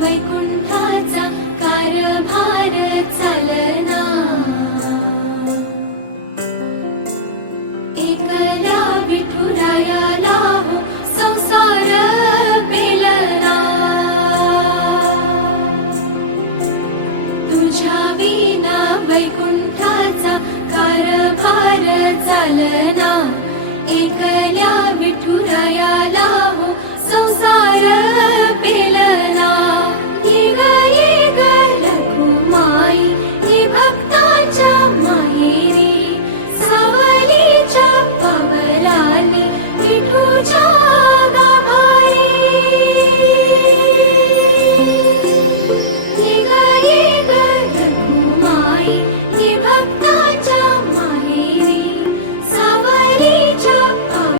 वैकुंठाचा कारभार चालना, एकल्या विठुरायाला हो संसार पेलना, तुझ्या विना वैकुंठाचा कारभार चालना, एकल्या विठुरायाला हो संसार पेलना। ये ग रघुमाई ये भक्ताच्या माहेरी, सावलीच्या पावलाने विठूच्या